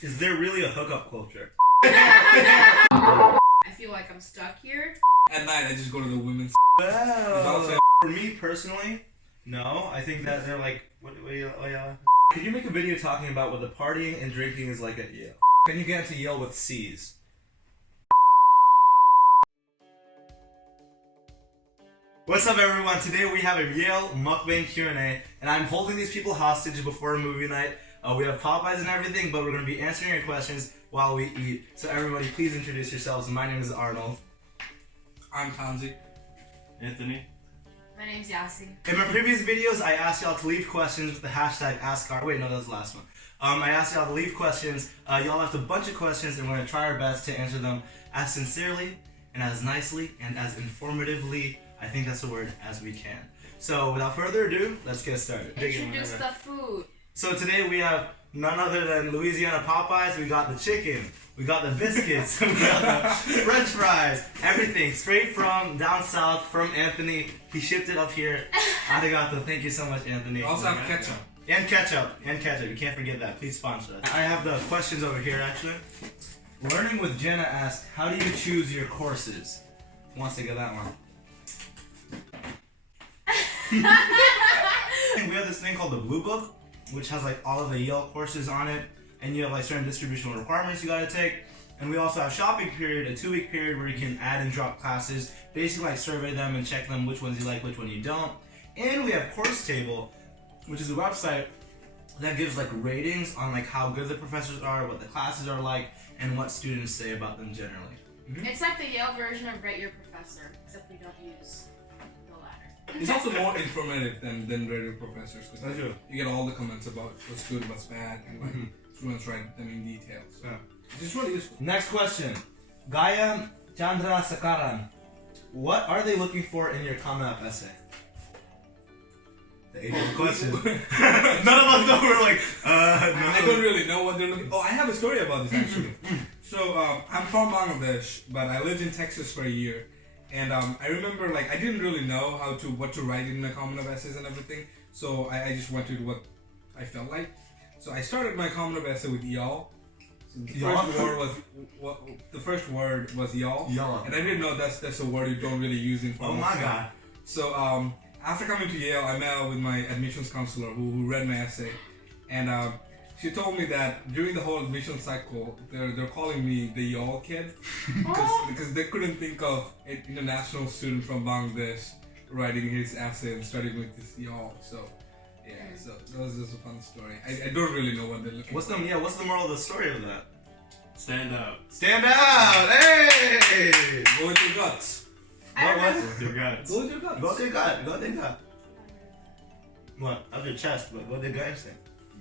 Is there really a hookup culture? I feel like I'm stuck here. At night, I just go to the women's. Well, for me personally, no. I think that they're like, could you make a video talking about what the partying and drinking is like at Yale? Can you get into Yale with C's? What's up, everyone? Today we have a Yale mukbang Q&A, and I'm holding these people hostage before a movie night. We have Popeyes and everything, but we're going to be answering your questions while we eat. So everybody, please introduce yourselves. My name is Arnold. I'm Tanzi. Anthony. My name's Yassi. In my previous videos, I asked y'all to leave questions with the hashtag AskAr. Wait, no, that was the last one. I asked y'all to leave questions. Y'all left a bunch of questions, and we're going to try our best to answer them as sincerely and as nicely and as informatively, I think that's the word, as we can. So without further ado, let's get started. Introduce the food. So today we have none other than Louisiana Popeyes. We got the chicken, we got the biscuits, we got the French fries, everything straight from down south from Anthony. He shipped it up here. Arigato. Thank you so much, Anthony. We also have ketchup. And ketchup. You can't forget that. Please sponsor us. I have the questions over here actually. Learning with Jana asked, how do you choose your courses? Who wants to get that one? We have this thing called the Blue Book, which has like all of the Yale courses on it, and you have like certain distributional requirements you gotta take. And we also have shopping period, a 2-week period where you can add and drop classes, basically like survey them and check them which ones you like, which one you don't. And we have Course Table, which is a website that gives like ratings on like how good the professors are, what the classes are like, and what students say about them generally. Mm-hmm. It's like the Yale version of Rate Your Professor, except we don't use the latter. It's also more informative than radio professors, because you get all the comments about what's good, what's bad, and like students write them in detail. So it's really useful. Next question. Gaya Chandra Sakaran. What are they looking for in your comment essay? The Asian question. None of us know. We're like, no. I don't really know what they're looking. Oh, I have a story about this actually. So I'm from Bangladesh, but I lived in Texas for a year, and I remember like I didn't really know what to write in my comment of essays and everything. So I just went with what I felt like. So I started my comment of essay with y'all. So the first word was y'all. Y'all. And I didn't know that's a word you don't really use in formal. Oh my god. So after coming to Yale, I met up with my admissions counselor who read my essay, and she told me that during the whole admission cycle, they're calling me the y'all kid because they couldn't think of an international student from Bangladesh writing his essay and starting with this y'all. So yeah, so that was just a fun story. I don't really know what they're looking for. What's the moral of the story of that? Stand out. Stand out! Hey! Go with your guts. What? With your guts. Go with your guts. Go with your gut. Go with your gut. What? Of your chest, but what did the guy say?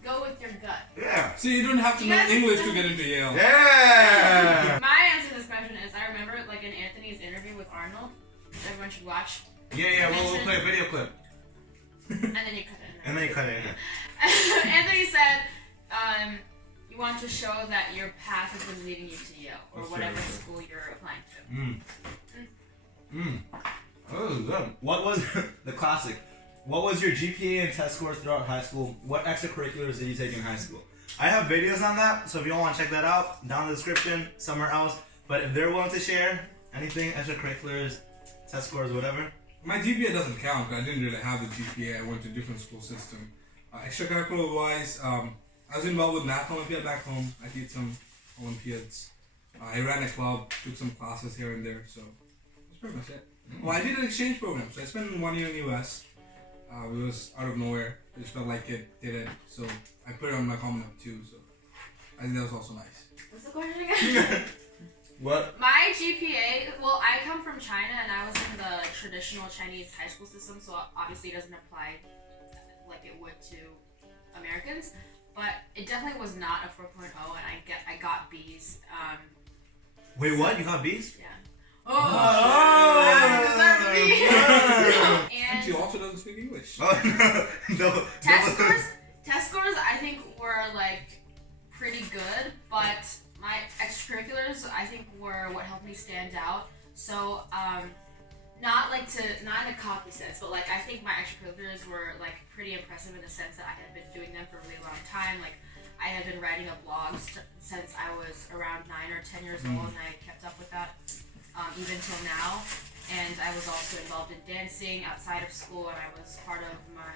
Go with your gut. Yeah. So you don't have to know English to get into Yale. Yeah! My answer to this question is I remember like in Anthony's interview with Arnold, everyone should watch. Yeah, we'll play a video clip. And then you cut it in. And then you cut it in. Anthony said, you want to show that your path has been leading you to Yale or That's whatever very good. school you're applying to. That was good. What was the classic? What was your GPA and test scores throughout high school? What extracurriculars did you take in high school? I have videos on that, so if you all want to check that out, down in the description, somewhere else. But if they're willing to share anything, extracurriculars, test scores, whatever. My GPA doesn't count. I didn't really have the GPA. I went to a different school system. Extracurricular wise, I was involved with Math Olympiad back home. I did some Olympiads. I ran a club, took some classes here and there, so that's pretty much it. Well, I did an exchange program, so I spent 1 year in the US. It was out of nowhere. I just felt like it, did it, so I put it on my comment up too, so I think that was also nice. What's the question again? What? My GPA, well, I come from China and I was in the traditional Chinese high school system, so obviously it doesn't apply like it would to Americans, but it definitely was not a 4.0 and I got B's. Wait, what? You got B's? Yeah. Oh! And she also doesn't speak English. Oh, no. Test scores I think were like pretty good, but my extracurriculars I think were what helped me stand out. So not in a cocky sense, but like I think my extracurriculars were like pretty impressive in the sense that I had been doing them for a really long time. Like I had been writing a blog since I was around 9 or 10 years old, and I kept up with that even till now. And I was also involved in dancing outside of school, and I was part of my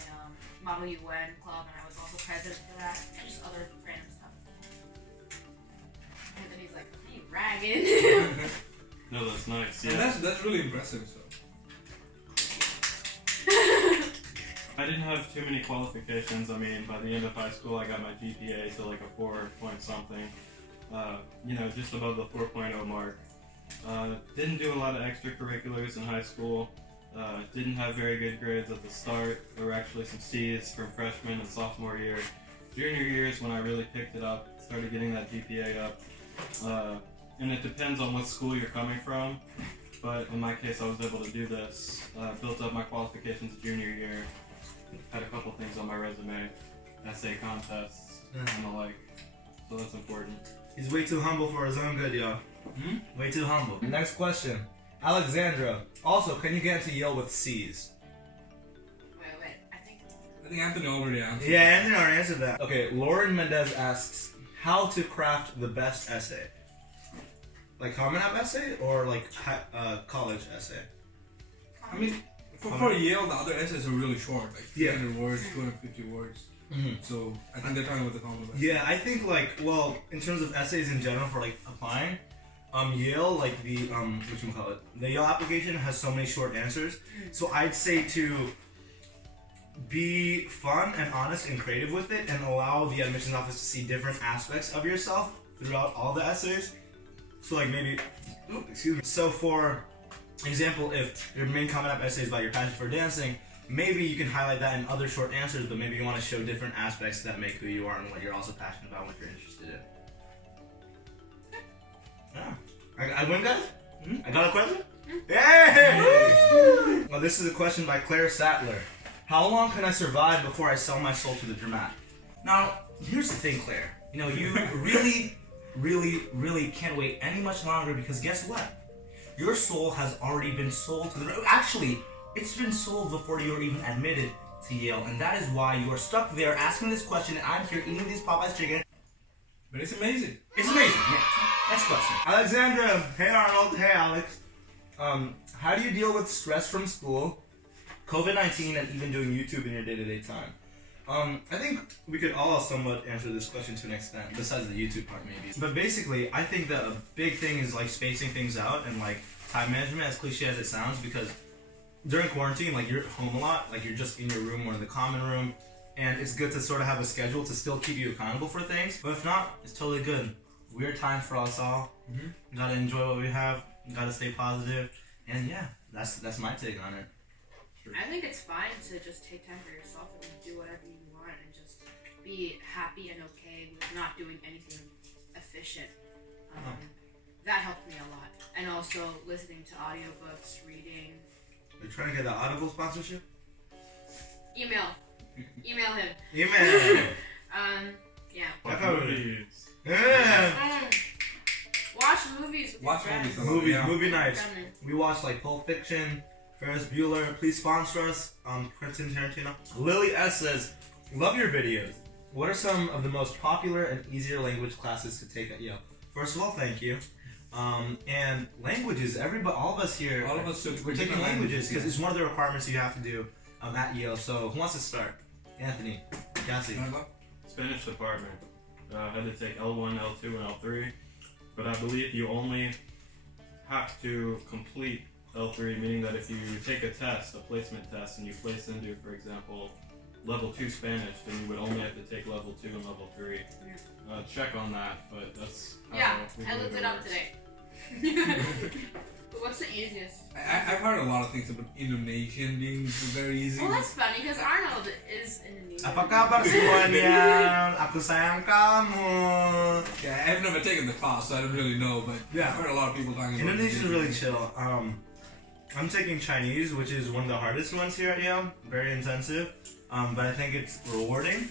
Model UN club, and I was also president for that, and just other random stuff. And then he's like, "Hey, ragging." No, that's nice. Yeah. And that's really impressive. So. I didn't have too many qualifications. I mean, by the end of high school, I got my GPA to like a 4 point something. Just above the 4.0 mark. Didn't do a lot of extracurriculars in high school. Didn't have very good grades at the start. There were actually some C's from freshman and sophomore year. Junior year is when I really picked it up, started getting that GPA up. And it depends on what school you're coming from. But in my case, I was able to do this. Built up my qualifications junior year. Had a couple things on my resume. Essay contests and the like. So that's important. He's way too humble for his own good, y'all. Way too humble. Next question. Alexandra. Also, can you get into Yale with C's? Wait. I think Anthony already answered. Yeah, Anthony already answered that. Okay, Lauren Mendez asks, how to craft the best essay? Like Common App essay or like college essay? I mean, for Yale, the other essays are really short, like 300 words, 250 words. So I think they're talking about the common essay. Yeah, I think in terms of essays in general for like applying, Yale, like the the Yale application has so many short answers. So I'd say to be fun and honest and creative with it, and allow the admissions office to see different aspects of yourself throughout all the essays. So like maybe, So for example, if your main Common App essay is about your passion for dancing, maybe you can highlight that in other short answers, but maybe you want to show different aspects that make who you are and what you're also passionate about, what you're interested in. Yeah. I win, guys? I got a question? Hey! Well, this is a question by Claire Sattler. How long can I survive before I sell my soul to the dramatic? Now, here's the thing, Claire. You really can't wait any much longer, because guess what? Your soul has already been sold to the... Actually, it's been sold before you were even admitted to Yale, and that is why you are stuck there asking this question, and I'm here eating these Popeye's chicken. But it's amazing. It's amazing, yeah. Next question. Alexandra, hey Arnold, hey Alex. How do you deal with stress from school, COVID-19, and even doing YouTube in your day-to-day time? I think we could all somewhat answer this question to an extent, besides the YouTube part maybe. But basically, I think that a big thing is like spacing things out and like time management, as cliche as it sounds, because during quarantine, like you're home a lot, like you're just in your room or in the common room, and it's good to sort of have a schedule to still keep you accountable for things. But if not, it's totally good. Weird times for us all. Gotta enjoy what we have. Gotta stay positive. And yeah, that's my take on it. I think it's fine to just take time for yourself and do whatever you want and just be happy and okay with not doing anything efficient. That helped me a lot. And also listening to audiobooks, reading. You're trying to get the Audible sponsorship? Email him. Email. Yeah. Movies. Yeah. Watch movies with your friends. Movie nights. We watched like Pulp Fiction, Ferris Bueller. Please sponsor us. Quentin Tarantino. Lily S says, love your videos. What are some of the most popular and easier language classes to take at Yale? First of all, thank you. And languages, all of us here, we're taking languages because it's one of the requirements you have to do at Yale. So who wants to start? Anthony, Yassi. Spanish department. I had to take L1, L2, and L3, but I believe you only have to complete L3, meaning that if you take a test, a placement test, and you place into, for example, level 2 Spanish, then you would only have to take level 2 and level 3. Check on that, but that's how I looked it up today. What's the easiest? I've heard a lot of things about Indonesian being very easy. Well, that's funny because Arnold is Indonesian. Apa kabar semuanya? Aku sayang kamu. Yeah, I've never taken the class, so I don't really know, but I've heard a lot of people talking about Indonesian is really chill. I'm taking Chinese, which is one of the hardest ones here at Yale. Very intensive, but I think it's rewarding.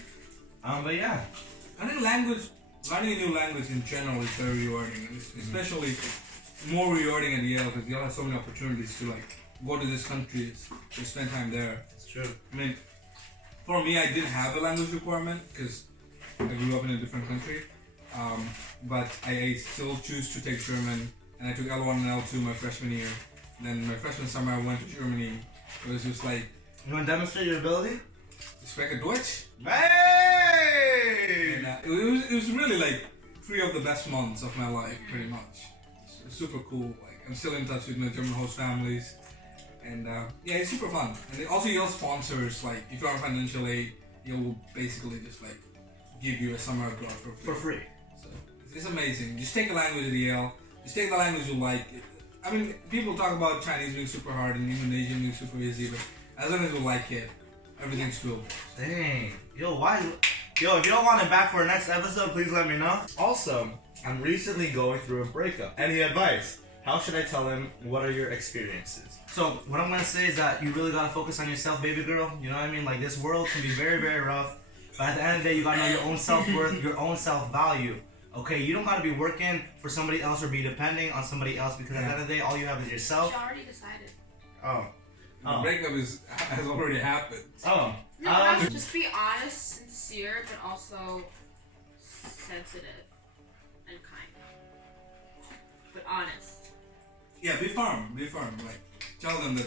But yeah. I think learning a new language in general is very rewarding, especially more rewarding at Yale because Yale has so many opportunities to like go to these countries to spend time there. It's true. I mean, for me, I didn't have a language requirement because I grew up in a different country, but I still choose to take German, and I took L1 and L2 my freshman year. And then my freshman summer I went to Germany. It was just like, You want to demonstrate your ability? spreche Deutsch. Hey! And it was really like 3 of the best months of my life, pretty much. It's super cool. Like I'm still in touch with my German host families, and yeah, it's super fun. And also YALE sponsors, like if you're on financial aid, YALE will basically just like give you a summer abroad For free. So it's amazing. Just take a language at Yale. Just take the language you like. I mean, people talk about Chinese being super hard and Indonesian being super easy, but as long as you like it, everything's doable. Dang. Yo, if you don't want it back for our next episode, please let me know. Also, I'm recently going through a breakup. Any advice? How should I tell him? What are your experiences? So, what I'm gonna say is that you really gotta focus on yourself, baby girl. You know what I mean? Like, this world can be very, very rough. But at the end of the day, you gotta know your own self-worth, your own self-value. Okay, you don't gotta be working for somebody else or be depending on somebody else, because at the end of the day, all you have is yourself. She already decided. Oh. The breakup has already happened. Oh. No, just be honest, sincere, but also sensitive and kind. But honest. Yeah, be firm. Like, tell them that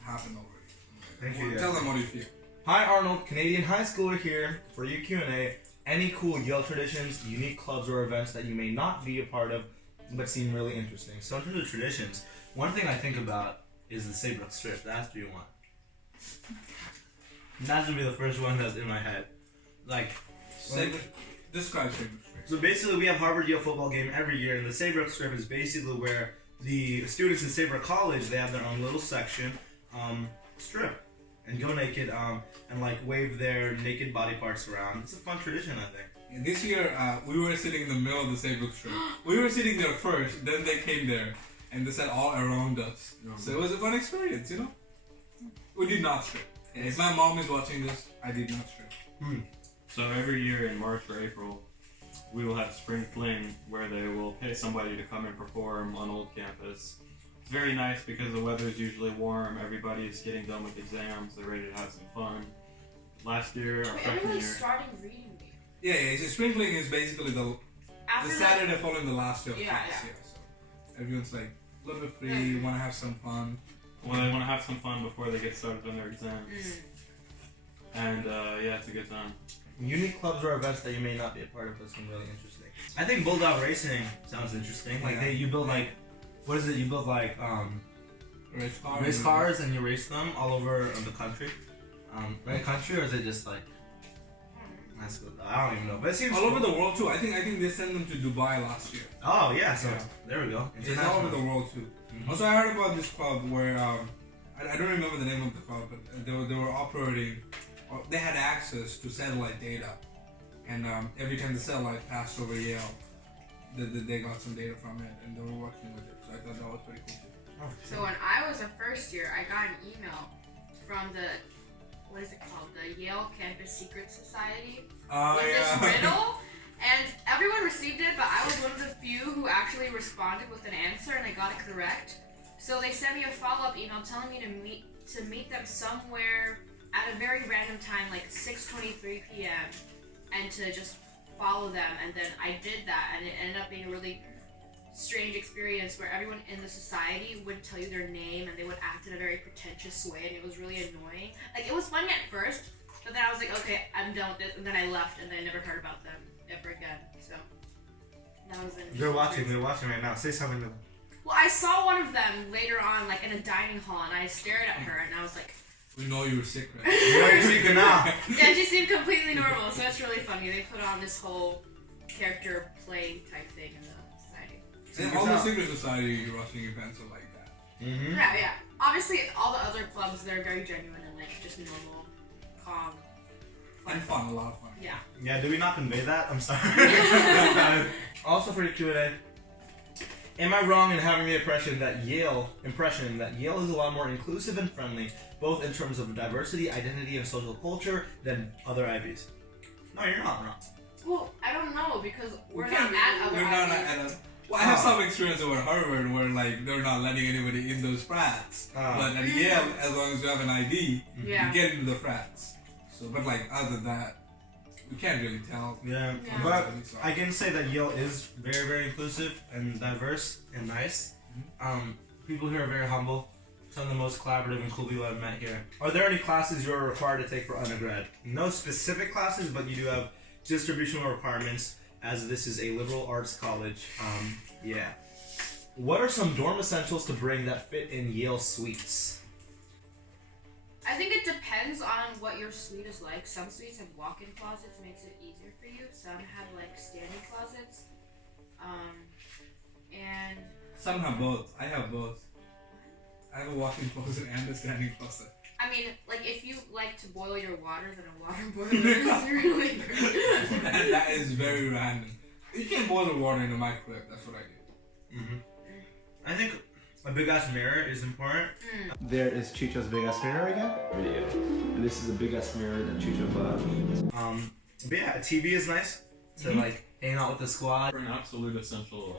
happened already. Thank you. Tell them what you feel. Hi Arnold, Canadian high schooler here for your Q&A. Any cool YALE traditions, unique clubs or events that you may not be a part of but seem really interesting? So in terms of traditions, one thing I think about is the Saybrook Strip. That's what you want. That's gonna be the first one that's in my head. Like, Describe Saybrook Strip. so basically we have Harvard Yale football game every year, and the Saybrook Strip is basically where the students in Saybrook College, they have their own little section, strip, and go naked, and like wave their naked body parts around. It's a fun tradition, I think. And this year, we were sitting in the middle of the Saybrook Strip. We were sitting there first, then they came there, and they sat all around us. So it was a fun experience, you know? We did not strip. And if my mom is watching this, I did not strip. So every year in March or April, we will have Spring Fling, where they will pay somebody to come and perform on Old Campus. It's very nice because the weather is usually warm, everybody's getting done with exams, they're ready to have some fun. Last year, our Wait, freshman everyone's year... starting reading week. Yeah, so Spring Fling is basically the After Saturday following the last day of Yeah, class. yeah. So everyone's like a little bit free, want to have some fun. Well, they want to have some fun before they get started on their exams. And yeah, it's a good time. Unique clubs or events that you may not be a part of, but seem really interesting. I think bulldog racing sounds interesting. Like you build like, what is it? You build like race cars and you race them all over the country. Right, country, or is it just like? That's good. I don't even know, but it seems all over the world too. I think they sent them to Dubai last year. Oh yeah, so there we go. It's all over the world too. Also, I heard about this club where I don't remember the name of the club, but they were operating. They had access to satellite data, and every time the satellite passed over Yale, they got some data from it, and they were working with it. So I thought that was pretty cool too. So when I was a first year, I got an email from the, what is it called? The Yale Campus Secret Society. Oh With yeah. this riddle, and everyone received it, but I was one of the few who actually responded with an answer, and I got it correct. So they sent me a follow-up email telling me to meet them somewhere at a very random time, like 6:23 p.m., and to just follow them. And then I did that, and it ended up being a really strange experience where everyone in the society wouldn't tell you their name, and they would act in a very pretentious way, and it was really annoying. Like, it was funny at first, but then I was like, okay, I'm done with this, and then I left, and I never heard about them ever again. So that was interesting. They're watching right now. Say something to them. Well, I saw one of them later on, like in a dining hall, and I stared at her, and I was like, We know you were sick, right? You know you're secret now. yeah, she seemed completely normal, so that's really funny. They put on this whole character play type thing in the society. And all the secret society rushing events are like that. Mm-hmm. Yeah. Obviously, all the other clubs, they're very genuine and like just normal, calm, And fun, a lot of fun. Yeah. Yeah, did we not convey that? I'm sorry. Also for your Q&A, am I wrong in having the impression that Yale is a lot more inclusive and friendly, both in terms of diversity, identity, and social culture than other Ivies? No, you're not wrong. Well, I don't know because we're can't- not at other we're not Ivies. at Well, I have some experience over Harvard where like they're not letting anybody in those frats. But at Yale, as long as you have an ID, Yeah. you get into the frats. So, but like other than that, we can't really tell. Yeah, Yeah. but I can say that Yale is very, very inclusive and diverse and nice. People here are very humble. Some of the most collaborative and cool people I've met here. Are there any classes you're required to take for undergrad? No specific classes, but you do have distributional requirements, as this is a liberal arts college. Yeah. What are some dorm essentials to bring that fit in Yale suites? I think it depends on what your suite is like. Some suites have walk-in closets, makes it easier for you. Some have like standing closets. And Some have both. I have both. I have a walk-in closet and a standing closet. I mean, like if you like to boil your water, then a water boiler is really great. That is very random. You can boil the water in the microwave. That's what I do. I think a big ass mirror is important. There is Chicho's big ass mirror again. Video. And this is the big ass mirror that Chicho bought. But yeah, a TV is nice to like hang out with the squad. For an absolute essential,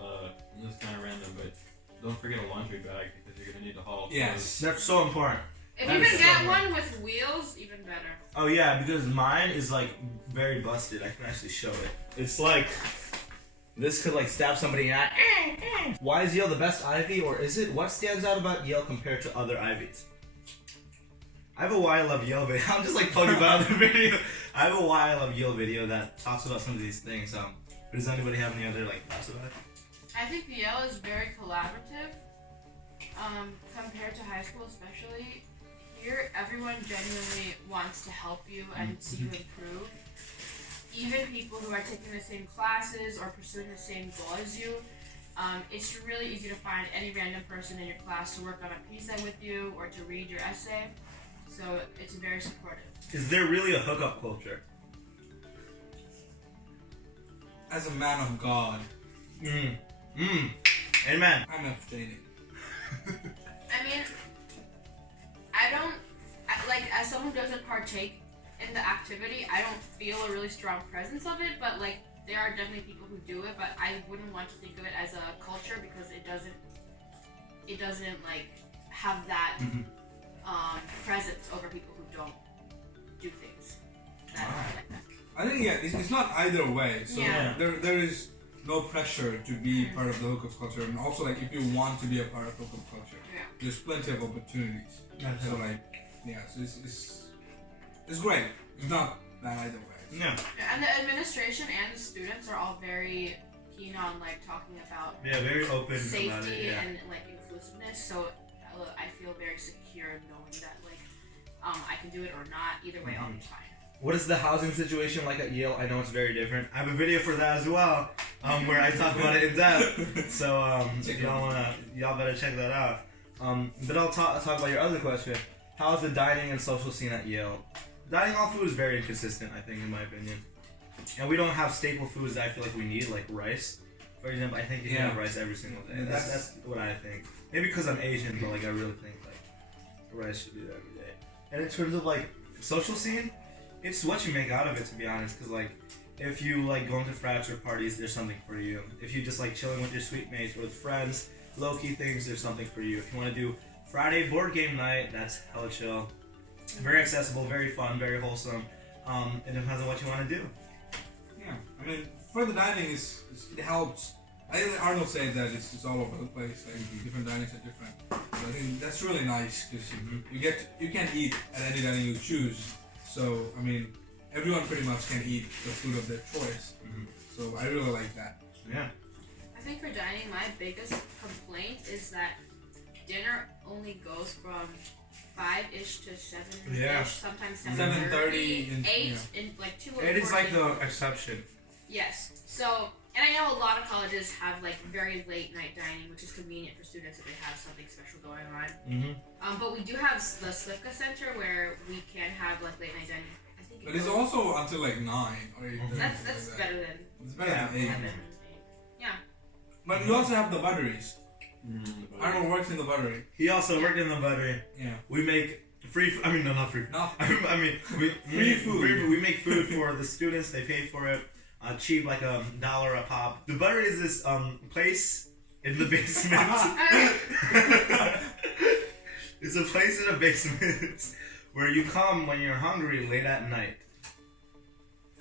this is kind of random, but don't forget a laundry bag because you're gonna need to haul. Yes. That's so important. If That you is can so get important. one with wheels, even better. Oh yeah, because mine is like very busted. I can actually show it. It's like this could like stab somebody in the eye. Why is Yale the best Ivy, or is it? What stands out about Yale compared to other Ivies? I have a Why I Love Yale video. I'm just like talking about the video. I have a Why I Love Yale video that talks about some of these things. But does anybody have any other like thoughts about it? I think Yale is very collaborative, compared to high school especially. Here, everyone genuinely wants to help you and see you improve. Even people who are taking the same classes or pursuing the same goal as you, it's really easy to find any random person in your class to work on a piece with you or to read your essay. So it's very supportive. Is there really a hookup culture? As a man of God, Amen. I'm abstaining. I mean, like, as someone who doesn't partake in the activity, I don't feel a really strong presence of it, but like, there are definitely people who do it, but I wouldn't want to think of it as a culture because it doesn't like have that presence over people who don't do things that are like that. I think it's not either way. So Yeah. there is no pressure to be part of the hookup culture, and also like if you want to be a part of hookup culture, Yeah. there's plenty of opportunities. So like, yeah, so it's great. It's not bad either way. Yeah. And the administration and the students are all very keen on like talking about Yeah, very open about safety it. Yeah. and like inclusiveness. So I feel very secure knowing that like I can do it or not. Either way, I'll be fine. What is the housing situation like at Yale? I know it's very different. I have a video for that as well, where I talk about it in depth. So if y'all better check that out. But I'll talk about your other question. How is the dining and social scene at Yale? Dining hall food is very inconsistent, I think, in my opinion. And we don't have staple foods that I feel like we need, like rice. For example, I think you can have rice every single day. That's what I think. Maybe because I'm Asian, but like I really think like rice should be there every day. And in terms of like social scene, it's what you make out of it, to be honest. Because like if you like going to frats or parties, there's something for you. If you just like chilling with your suite mates or with friends, low key things, there's something for you. If you want to do Friday board game night, that's hella chill. Very accessible, very fun, very wholesome. It depends on what you want to do. Yeah, I mean, for the dining, it helps. I think Arnold said that it's all over the place. Like different dinings are different. But I think that's really nice because you can eat at any dining you choose. So I mean, everyone pretty much can eat the food of their choice. So I really like that. Yeah. I think for dining, my biggest complaint is that dinner only goes from 5-ish to 7-ish, Yeah. sometimes 7:30 8 yeah. in like 2 or It is 4 like days. the exception. Yes. So, and I know a lot of colleges have like very late night dining, which is convenient for students if they have something special going on. But we do have the Slivka Center where we can have like late night dining. I think. But it's also until like 9 or 8. That's better than It's better than 8. 7. Yeah. But you also have the butteries. Arnold works in the buttery. He also worked in the buttery. Yeah. We make free. I mean, no, not free. No. I mean, we Free food. We make food for the students. They pay for it. Cheap, like $1 a pop. The buttery is this place in the basement. It's a place in a basement where you come when you're hungry late at night.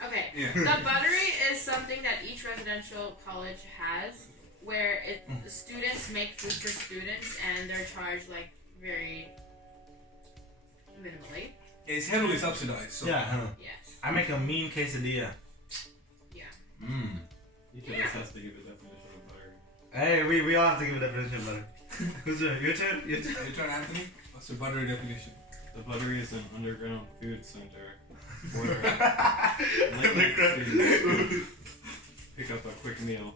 Okay. Yeah. The buttery is something that each residential college has, where the students make food for students, and they're charged like very minimally. It's heavily subsidized. So. Yeah. Yes. I make a mean quesadilla. Yeah. Mmm. Each of us has to give a definition of butter. Hey, we all have to give a definition of butter. Who's your turn? Your turn. Your turn, Anthony. What's the buttery definition? The buttery is an underground food center where late students pick up a quick meal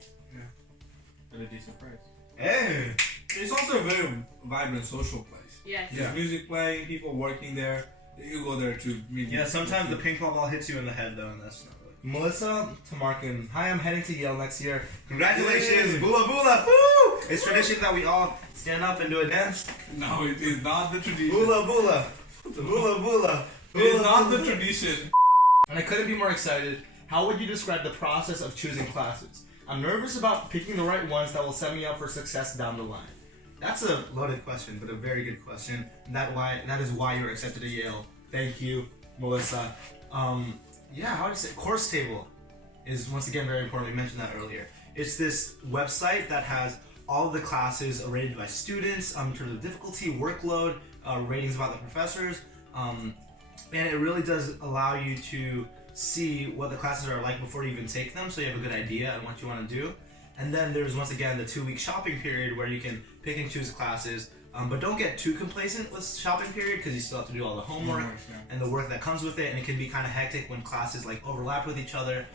at a decent price. Hey. It's also a very vibrant social place. Yes. There's music playing, people working there. You go there to meet. Yeah, sometimes the ping pong ball hits you in the head though, and that's not really. Melissa Tamarkin. Hi, I'm heading to Yale next year. Congratulations, Yay. Bula Bula! Woo! It's tradition that we all stand up and do a dance. No, it is not the tradition. Bula Bula! Bula Bula! It is not the tradition. And I couldn't be more excited. How would you describe the process of choosing classes? I'm nervous about picking the right ones that will set me up for success down the line. That's a loaded question, but a very good question. That is why you're accepted at Yale. Thank you, Melissa. Yeah, how do you say? Course table is once again very important. We mentioned that earlier. It's this website that has all of the classes rated by students in terms of difficulty, workload, ratings about the professors, and it really does allow you to see what the classes are like before you even take them, so you have a good idea on what you want to do. And then there's once again the 2-week shopping period where you can pick and choose classes, but don't get too complacent with shopping period because you still have to do all the homework and the work that comes with it, and it can be kind of hectic when classes like overlap with each other.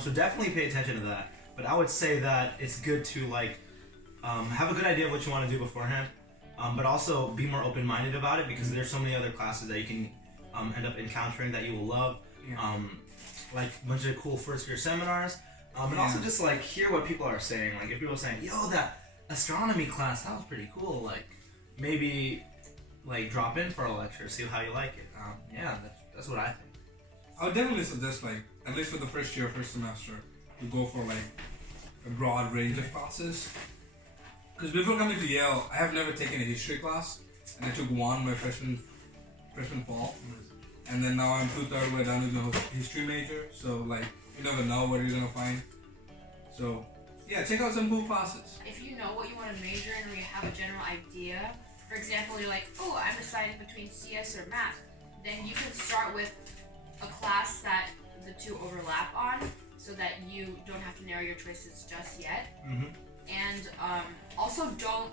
So definitely pay attention to that. But I would say that it's good to like have a good idea of what you want to do beforehand, but also be more open-minded about it because there's so many other classes that you can end up encountering that you will love. Like a bunch of cool first-year seminars. And also just like hear what people are saying. Like if people are saying, yo, that astronomy class, that was pretty cool. Like maybe like drop in for a lecture, see how you like it. Yeah, that's what I think. I would definitely suggest like, at least for the first year, first semester, to go for like a broad range of classes. Because before coming to Yale, I have never taken a history class. And I took one my freshman fall. And then now I'm 2/3 way done with the history major. So like, you never know what you're gonna find. So yeah, check out some cool classes. If you know what you want to major in or you have a general idea, for example, you're like, oh, I'm deciding between CS or math, then you can start with a class that the two overlap on so that you don't have to narrow your choices just yet. And also don't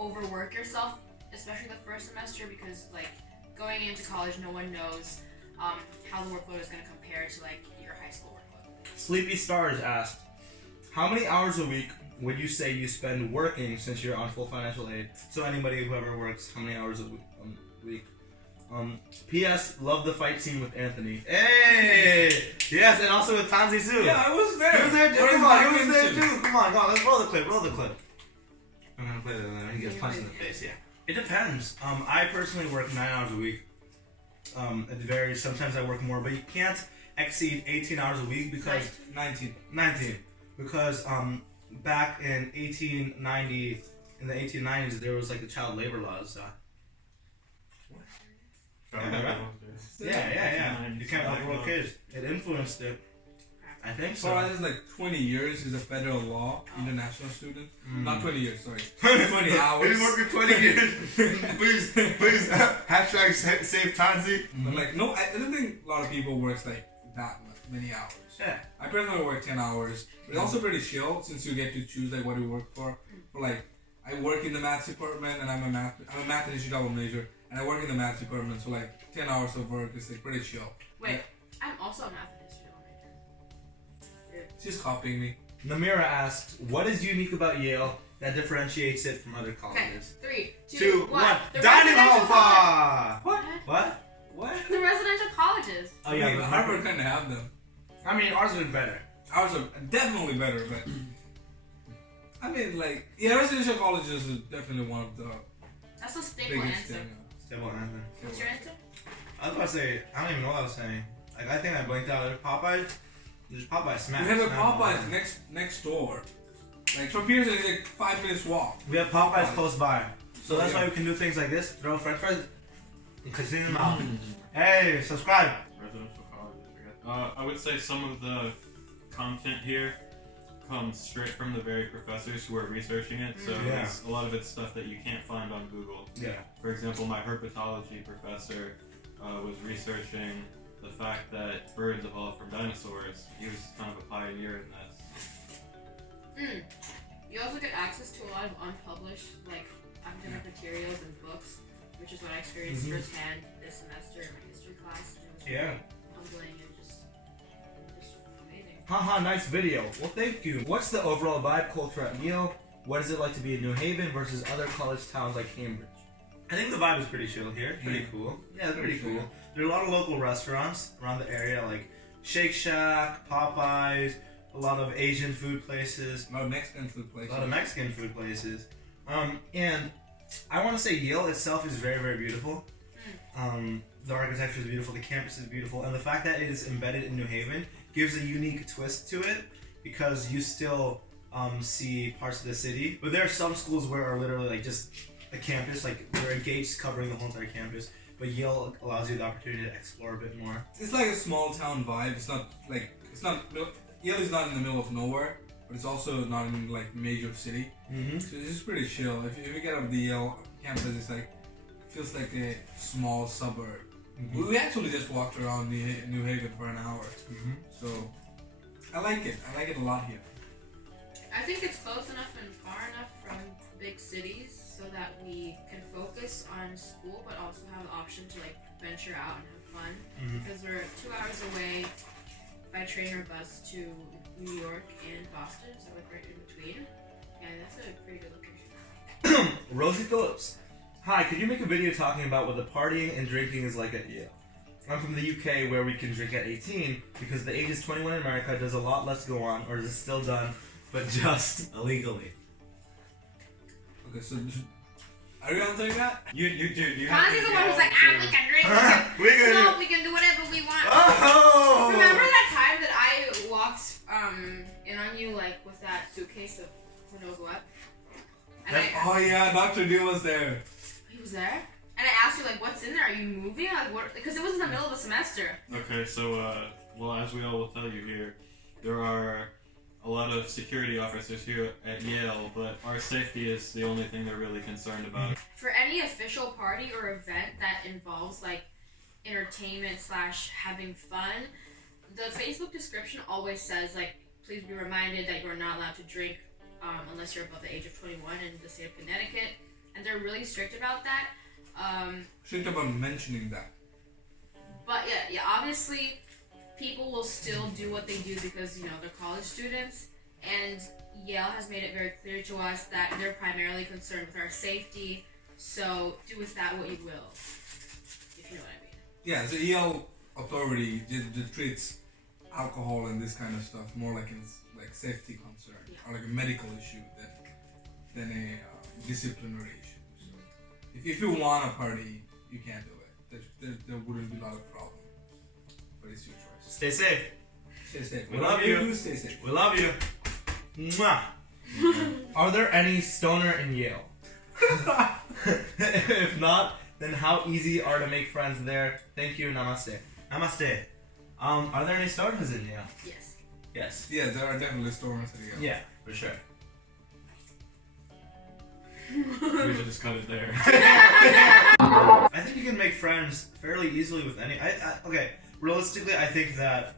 overwork yourself, especially the first semester, because like going into college, no one knows how the workload is going to compare to like your high school workload. Sleepy Stars asked, how many hours a week would you say you spend working since you're on full financial aid? So anybody who ever works, how many hours a week? P.S. Love the fight scene with Anthony. Hey! Yes, and also with Tanzi too. Yeah, I was there. He was there too. Come on, he was there too. Come on, let's roll the clip. I'm gonna play that and then he gets punched in the face. Yeah. It depends. I personally work 9 hours a week. It varies. Sometimes I work more, but you can't exceed 18 hours a week because 19. Because back in 1890, in the 1890s, there was like the child labor laws. Yeah. You can't overwork kids. It influenced it. I think so. So it's like 20 years is a federal law, international student. Not 20 years, sorry. 20 hours. We've been working 20 years. please, hashtag save Tanzi. But like, no, I don't think a lot of people works like that many hours. Yeah. I personally work 10 hours. But it's also pretty chill since you get to choose like what you work for. But like, I work in the maths department and I'm a math and history double major. And I work in the maths department, so like 10 hours of work is like pretty chill. Wait, I'm also a math and history major. She's copying me. Namira asked, what is unique about Yale that differentiates it from other colleges? Okay, 3, 2, 1. The Dining residential hall! college- What? The residential colleges. Oh yeah, but Harvard kind of have them. I mean, ours is better. Ours are definitely better, but I mean, like, yeah, residential colleges is definitely one of the That's a staple biggest answer. thing. Stable answer. What's your answer? I was about to say, I don't even know what I was saying. Like, I think I blinked out. There's Popeyes. There's Popeyes Smash. We have a Popeyes next door. Like from here, it's like 5 minutes walk. We have Popeyes close by. So that's why we can do things like this. Throw French fries and continue them out. Hey, subscribe. Residential colleges, we got I would say some of the content here comes straight from the very professors who are researching it. So a lot of it's stuff that you can't find on Google. Yeah. For example, my herpetology professor was researching the fact that birds evolved from dinosaurs. He was kind of a pioneer in this. You also get access to a lot of unpublished, like, academic materials and books, which is what I experienced firsthand this semester in my history class. It was humbling and just amazing. Haha, nice video. Well, thank you. What's the overall vibe culture at Yale? What is it like to be in New Haven versus other college towns like Cambridge? I think the vibe is pretty chill here. Pretty cool. Yeah, it's pretty cool. There are a lot of local restaurants around the area, like Shake Shack, Popeyes, a lot of Asian food places. A lot of Mexican food places. And I want to say Yale itself is very, very beautiful. The architecture is beautiful, the campus is beautiful, and the fact that it is embedded in New Haven gives a unique twist to it because you still see parts of the city. But there are some schools where are literally like just a campus, like there are gates covering the whole entire campus. But Yale allows you the opportunity to explore a bit more. It's like a small town vibe. Yale is not in the middle of nowhere, but it's also not in like major city. So it's just pretty chill. If you get up the Yale campus, it's like feels like a small suburb. We actually just walked around New Haven for an hour, so I like it. I like it a lot here. I think it's close enough and far enough from big cities so that we can focus on school, but also have the option to like venture out and have fun. Because we're 2 hours away by train or bus to New York and Boston, so like right in between. Yeah, that's a pretty good location. Rosie Phillips. Hi, could you make a video talking about what the partying and drinking is like at Yale? I'm from the UK where we can drink at 18 because the age is 21 in America. Does a lot less go on, or is it still done, but just illegally? Okay, so are you answering that? You do. Tanzi's the one who's like, we can drink, we can smoke, we can do whatever we want. Oh! Remember that time that I walked in on you like with that suitcase of who knows what? And Oh yeah, Dr. D was there. He was there? And I asked you like, what's in there? Are you moving? Like what? Because it was in the middle of the semester. Okay, so well, as we all will tell you here, there are a lot of security officers here at Yale, but our safety is the only thing they're really concerned about. For any official party or event that involves like entertainment / having fun, the Facebook description always says like, please be reminded that you're not allowed to drink unless you're above the age of 21 in the state of Connecticut, and they're really strict about that. Strict about mentioning that. But yeah, obviously people will still do what they do because, you know, they're college students, and Yale has made it very clear to us that they're primarily concerned with our safety, so do with that what you will, if you know what I mean. Yeah, the Yale authority just treats alcohol and this kind of stuff more like it's like safety concern or like a medical issue than a disciplinary issue. So if you want a party, you can do it. There wouldn't be a lot of problems, but it's your choice. Stay safe. Stay safe. We love you. Do stay safe. We love you. Mwah. Are there any stoner in Yale? If not, then how easy are to make friends there? Thank you. Namaste. Namaste. Are there any stoners in Yale? Yes. Yes. Yeah, there are definitely storms at Yale. Yeah, for sure. We should just cut it there. I think you can make friends fairly easily with any. Okay, realistically, I think that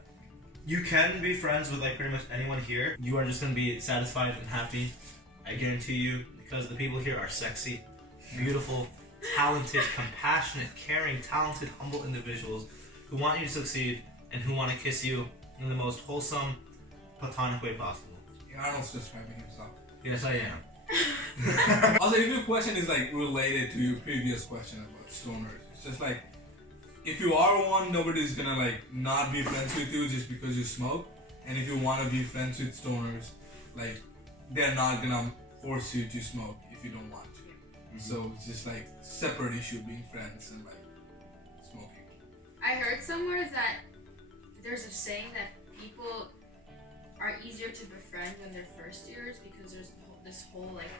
you can be friends with like pretty much anyone here. You are just gonna be satisfied and happy. I guarantee you, because the people here are sexy, beautiful, talented, compassionate, caring, talented, humble individuals who want you to succeed and who want to kiss you in the most wholesome, platonic way possible. Yeah, Arnold's describing himself. Yes, I am. Also, if your question is like related to your previous question about stoners, it's just like if you are one, nobody's gonna like not be friends with you just because you smoke. And if you want to be friends with stoners, like they're not gonna force you to smoke if you don't want to. So it's just like separate issue being friends and like smoking. I heard somewhere that there's a saying that people are easier to befriend when they're first years because there's this whole like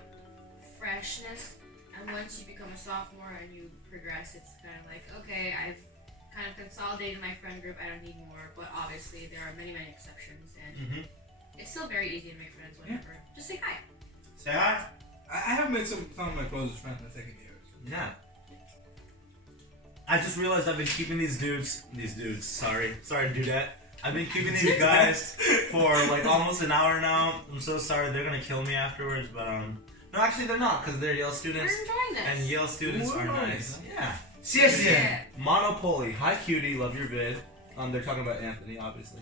freshness, and once you become a sophomore and you progress, it's kind of like, okay, I've kind of consolidated my friend group. I don't need more, but obviously there are many, many exceptions, and it's still very easy to make friends whenever. Just say hi. Say hi. I have met some of my closest friends in the second year. Yeah. I just realized I've been keeping these dudes, sorry to do that. I've been keeping these guys for like almost an hour now. I'm so sorry, they're gonna kill me afterwards, but no, actually they're not, because they're Yale students. We're enjoying this. And Yale students are nice. Yeah. Yeah. Monopoly. Hi, cutie. Love your vid. They're talking about Anthony, obviously.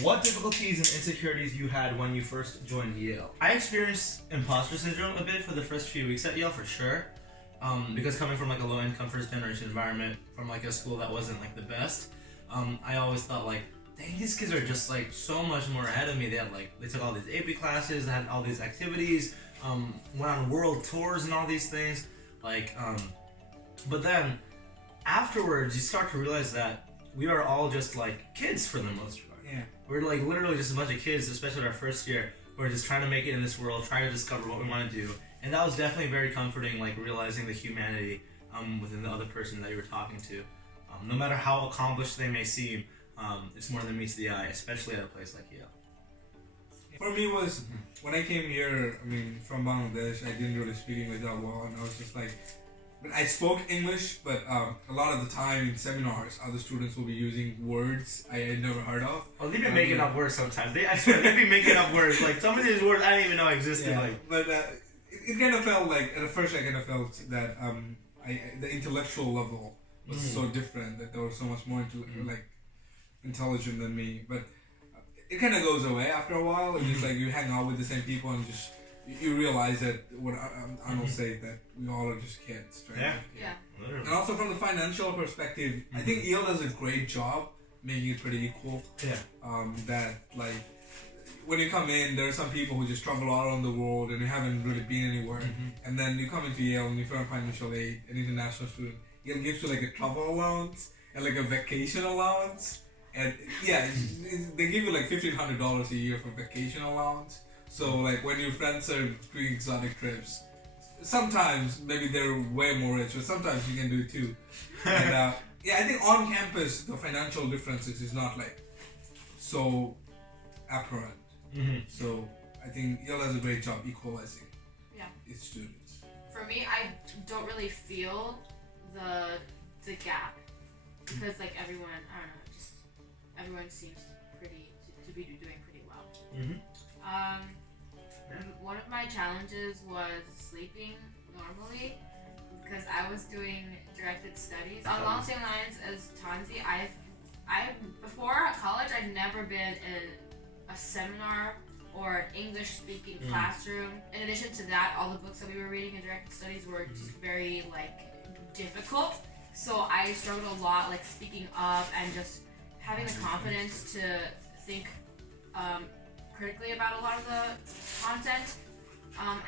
What difficulties and insecurities you had when you first joined Yale? I experienced imposter syndrome a bit for the first few weeks at Yale, for sure. Because coming from like a low-income first-generation environment, from like a school that wasn't like the best, I always thought like, dang, these kids are just like so much more ahead of me. They took all these AP classes, they had all these activities, went on world tours and all these things. But then afterwards, you start to realize that we are all just like kids for the most part. Yeah. We're like literally just a bunch of kids, especially our first year. We're just trying to make it in this world, trying to discover what we want to do. And that was definitely very comforting, like realizing the humanity within the other person that you were talking to. No matter how accomplished they may seem, it's more than meets the eye, especially at a place like Yale. For me, was when I came here, I mean, from Bangladesh, I didn't really speak English that well, and I was just like, but I spoke English, but a lot of the time in seminars, other students will be using words I had never heard of. Oh, they've been making up words sometimes. I swear, they've been making up words. Like, some of these words I didn't even know existed. Yeah. Like, But it kind of felt like, at first I kind of felt that the intellectual level was so different, that they were so much more intelligent than me. But it kind of goes away after a while. It's just like you hang out with the same people and just you realize that what Arnold said, that we all are just kids. Right? Yeah. literally. And also from the financial perspective, I think Yale does a great job making it pretty equal. Yeah. That like when you come in, there are some people who just travel all around the world and you haven't really been anywhere. And then you come into Yale and if you're on financial aid, an international student, Yale gives you like a travel allowance and like a vacation allowance. And yeah, they give you like $1,500 a year for vacation allowance. So like when your friends are doing exotic trips, sometimes maybe they're way more rich, but sometimes you can do it too. And yeah, I think on campus the financial differences is not like so apparent. So I think Yale does a great job equalizing its students. For me, I don't really feel the gap because like everyone, I don't know, just everyone seems to be doing pretty well. One of my challenges was sleeping normally because I was doing directed studies. Along the same lines as Tanzi, I before college I'd never been in a seminar or an English-speaking classroom. In addition to that, all the books that we were reading in directed studies were just very difficult. So I struggled a lot, like speaking up and just having the confidence to think critically about a lot of the content.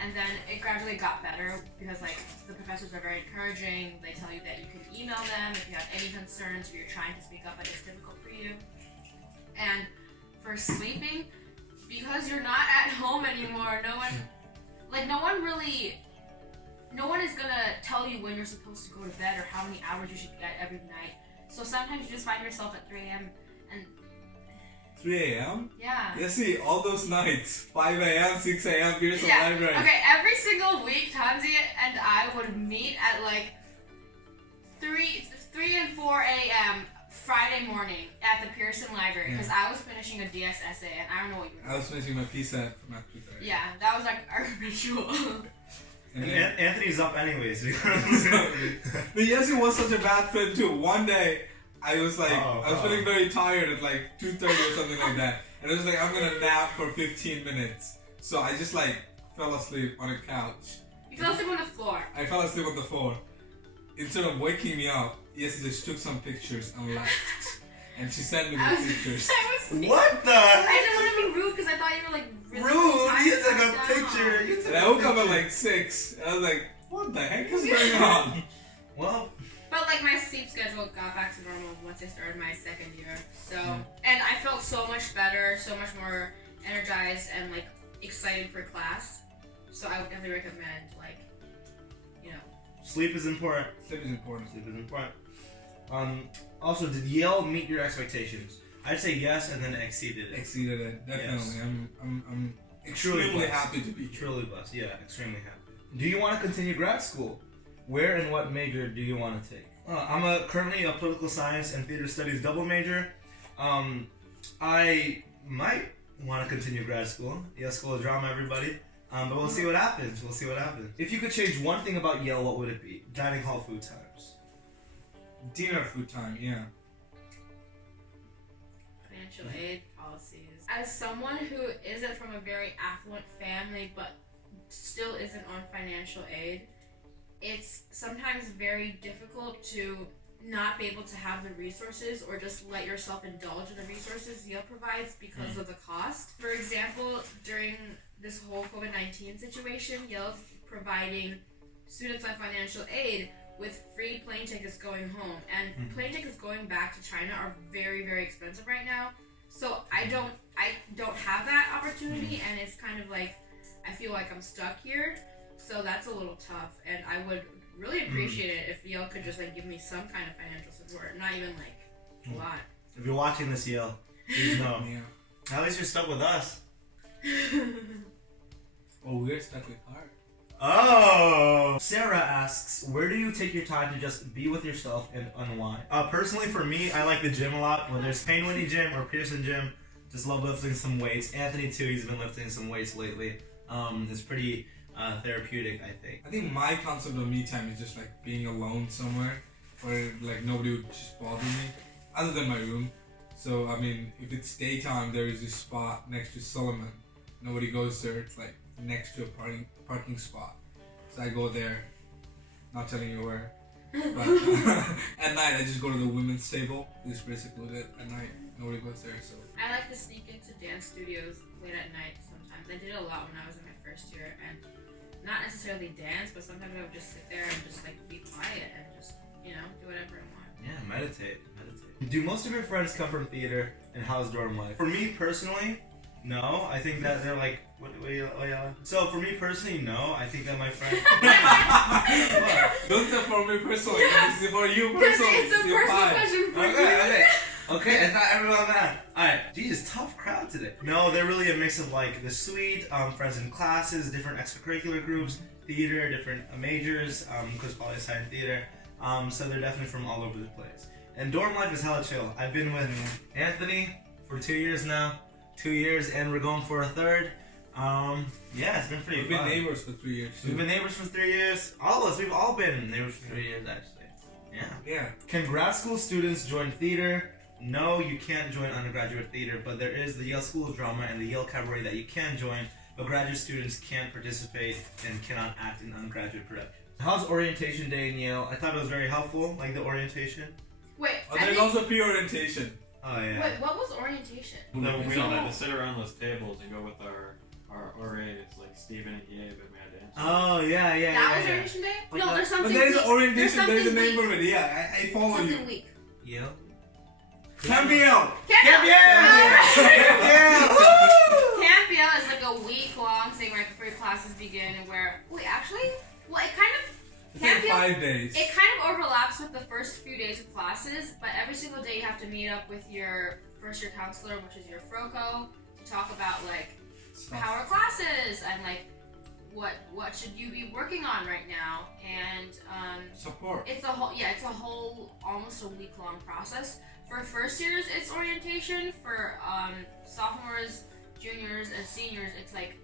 And then it gradually got better because the professors are very encouraging. They tell you that you can email them if you have any concerns or you're trying to speak up and it's difficult for you. And for sleeping, because you're not at home anymore, no one is gonna tell you when you're supposed to go to bed or how many hours you should get every night. So sometimes you just find yourself at 3 a.m. and 3 a.m.? Yeah. Yassi, all those nights, 5 a.m., 6 a.m., here's the library. Okay, every single week, Tanzi and I would meet at 3 and 4 a.m. Friday morning at the Pearson Library because I was finishing a DS essay and I don't know what you were doing. I was finishing my PSAT from after 3. Yeah, that was our ritual. And Anthony's up anyways. But Yassi was such a bad friend too. One day, I was feeling very tired at 2:30 or something like that. And I was like, I'm gonna nap for 15 minutes. So I just fell asleep on a couch. You fell asleep on the floor. I fell asleep on the floor. Instead of waking me up, Yassi just took some pictures and left. And she sent me the pictures. What the? I didn't want to be rude because I thought you were really rude? tired. You took a picture. And I woke up at 6. And I was like, what the heck is going on? Well. But my sleep schedule got back to normal once I started my second year. So, and I felt so much better, so much more energized and excited for class. So I would definitely recommend Sleep is important. Sleep is important. Sleep is important. Also, did Yale meet your expectations? I'd say yes, and then exceeded it. Exceeded it, definitely. Yes. I'm Truly extremely blessed. happy to be here. Truly blessed. Yeah, extremely happy. Do you want to continue grad school? Where and what major do you want to take? I'm currently a political science and theater studies double major. I might want to continue grad school. Yale School of Drama, everybody. But we'll see what happens. We'll see what happens. If you could change one thing about Yale, what would it be? Dining hall food times. Dinner food time, yeah. Financial aid policies. As someone who isn't from a very affluent family but still isn't on financial aid, it's sometimes very difficult to not be able to have the resources or just let yourself indulge in the resources Yale provides because of the cost. For example, during this whole COVID-19 situation, Yale's providing students on financial aid with free plane tickets going home. And plane tickets going back to China are very, very expensive right now. So I don't have that opportunity, and it's kind of like I feel like I'm stuck here. So that's a little tough, and I would really appreciate it if Yale could just like give me some kind of financial support, not even like a lot. If you're watching this, Yale, please know. Yeah. At least you're stuck with us. Oh, we're stuck with art. Oh! Sarah asks, where do you take your time to just be with yourself and unwind? Personally, for me, I like the gym a lot. Whether it's Painwitty Gym or Pearson Gym, just love lifting some weights. Anthony, too, he's been lifting some weights lately. It's pretty therapeutic, I think. I think my concept of me time is just like being alone somewhere where like nobody would just bother me other than my room. So I mean, if it's daytime, there is this spot next to Solomon. Nobody goes there. It's like next to a parking spot. So I go there, not telling you where. But at night, I just go to the women's table. It's basically it. At night, nobody goes there. So I like to sneak into dance studios late at night sometimes. I did it a lot when I was in my first year, and not necessarily dance, but sometimes I would just sit there and just like be quiet and just, you know, do whatever I want. Yeah, meditate. Do most of your friends come from theater, and how's dorm life? For me personally, no. I think that they're like, So for me personally, no. I think that my friend. don't say for me personally. This is for you personally. It's a personal question for you. Okay, it's not everyone that. Alright, geez, tough crowd today. No, they're really a mix of like the suite, friends in classes, different extracurricular groups, theater, different majors, because poli-sci and theater. So they're definitely from all over the place. And dorm life is hella chill. I've been with Anthony for 2 years now. 2 years, and we're going for a third. Yeah, it's been pretty We've fun. been neighbors for 3 years. Too. We've been neighbors for 3 years. All of us, we've all been neighbors for 3 years, actually. Yeah. Can grad school students join theater? No, you can't join undergraduate theater, but there is the Yale School of Drama and the Yale Cabaret that you can join, but graduate students can't participate and cannot act in undergraduate production. How's orientation day in Yale? I thought it was very helpful, like the orientation. Wait, Oh, there's also pre-orientation. Oh, yeah. wait, what was orientation? No, we don't have to sit around those tables and go with our RAs like Steven and Gabe and Mendez. Oh, yeah. That was orientation day? Like No, that. there's something But there's week. orientation, there's a something name week. for it. Yeah, I follow Something you. week. Yale? Camp Yale! Camp Yeah! Camp Yale is like a week-long thing right before your classes begin, and where well, it kind of It's like Camp Yale. 5 days. It kind of overlaps with the first few days of classes, but every single day you have to meet up with your first-year counselor, which is your FROCO, to talk about like how are classes and like what should you be working on right now, and Support. it's a whole almost a week-long process. For first years, it's orientation. For sophomores, juniors, and seniors, it's like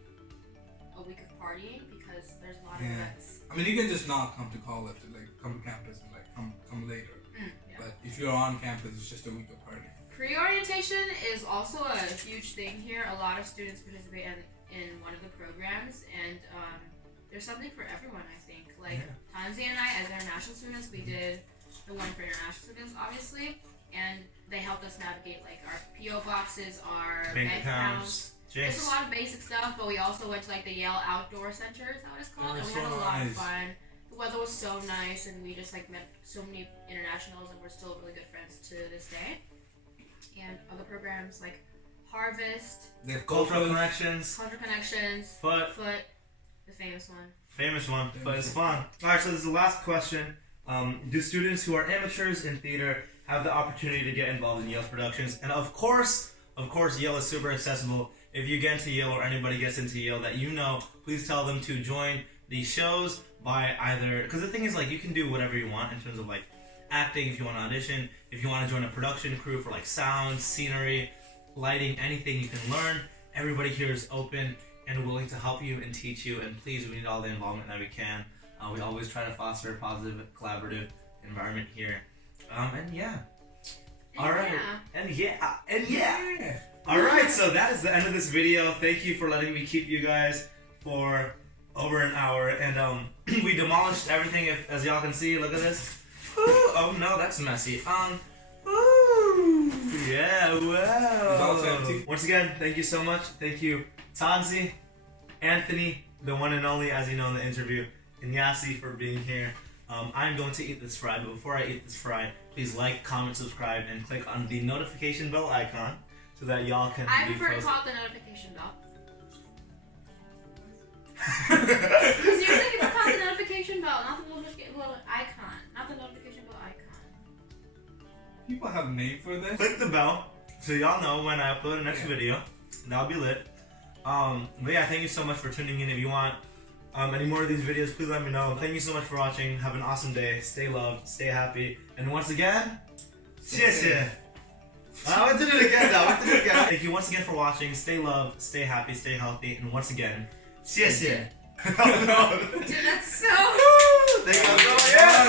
a week of partying because there's a lot of events. I mean, you can just not come to college, like come to campus and like come later. Yeah. But if you're on campus, it's just a week of party. Pre-orientation is also a huge thing here. A lot of students participate in one of the programs, and there's something for everyone, I think. Like Tanzi and I, as international students, we did the one for international students, obviously, and they helped us navigate like our PO boxes, our bank accounts. There's a lot of basic stuff, but we also went to like the Yale Outdoor Center, is that what it's called? Oh, And we so had a lot of nice. fun. The weather was so nice, and we just like met so many internationals, and we're still really good friends to this day. And other programs like Harvest, They have Cultural Connections. Culture Connections, Foot. the famous one. Famous one, but it's Famous fun. Alright, so this is the last question. Do students who are amateurs in theater have the opportunity to get involved in Yale's productions? And of course, Yale is super accessible. If you get into Yale or anybody gets into Yale that you know, please tell them to join these shows by either, because the thing is, like, you can do whatever you want in terms of like acting, if you want to audition, if you want to join a production crew for like sound, scenery, lighting, anything you can learn. Everybody here is open and willing to help you and teach you, and please, we need all the involvement that we can. We always try to foster a positive, collaborative environment here. And yeah. Alright. And yeah. Alright, so that is the end of this video. Thank you for letting me keep you guys for over an hour. And we demolished everything, as y'all can see. Look at this. Woo. Oh no, that's messy. Woo. Yeah, wow. Once again, thank you so much. Thank you, Tanzi, Anthony, the one and only, as you know in the interview, and Yassi for being here. I'm going to eat this fry, but before I eat this fry, please like, comment, subscribe, and click on the notification bell icon so that y'all can I be prefer to posted. call it the notification bell. Seriously, people call it the notification bell, not the notification bell icon. Not the notification bell icon. People have a name for this? Click the bell so y'all know when I upload the next video. That'll be lit. But yeah, thank you so much for tuning in. If you want any more of these videos, please let me know. Thank you so much for watching. Have an awesome day. Stay loved. Stay happy. And once again, 谢谢. I did it again now. Thank you once again for watching. Stay loved. Stay happy. Stay healthy. And once again, 谢谢. Dude, that's so... Thank you. Yeah.